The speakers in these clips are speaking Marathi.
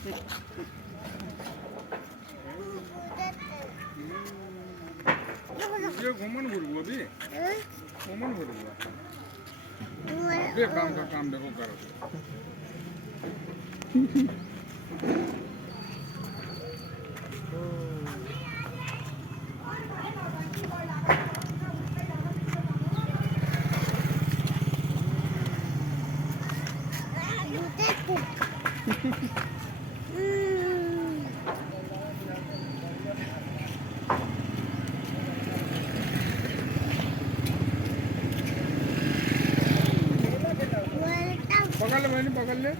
ये घुमन भरगो भी घुमन भरगो बे काम का काम देखो करो पकड़ ले मैंने पकड़ ले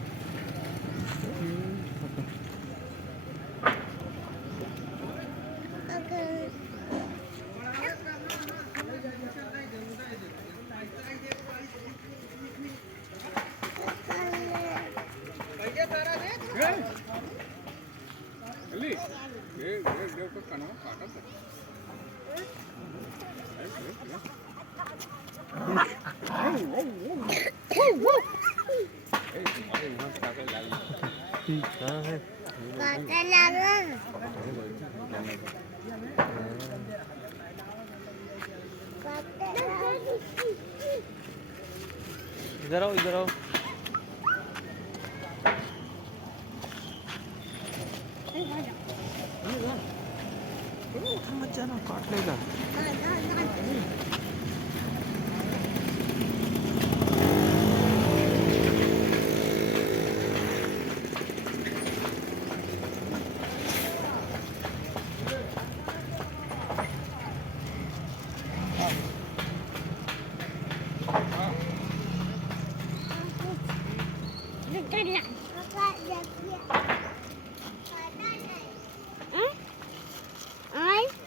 अली ये तो काना काटा था इधर आओ इधर आओ मत जाना काट लेगा Ai?